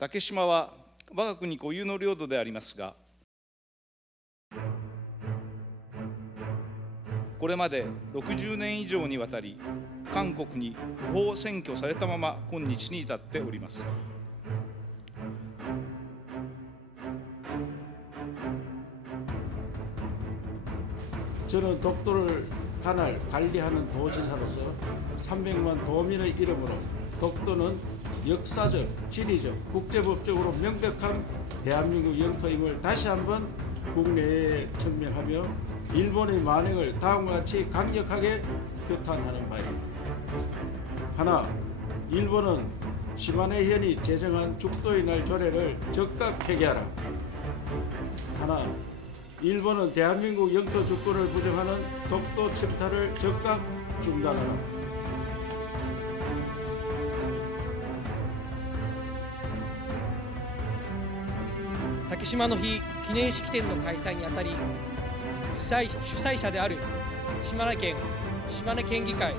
竹島は我が国固有の領土でありますがこれまで60年以上にわたり韓国に不法占拠されたまま今日に至っております 저는 독도를 관할 관리하는 도지사로서 300만 도민의 이름으로 독도는 역사적, 지리적, 국제법적으로 명백한 대한민국 영토임을 다시 한번 국내에 증명하며 일본의 만행을 다음과 같이 강력하게 규탄하는 바입니다. 하나, 일본은 시마네 현이 제정한 죽도의 날 조례를 적극 폐기하라. 하나, 일본은 대한민국 영토 주권을 부정하는 독도 침탈을 즉각 중단하라. 竹島の日記念式典の開催にあたり主催主催者である島根県島根県議会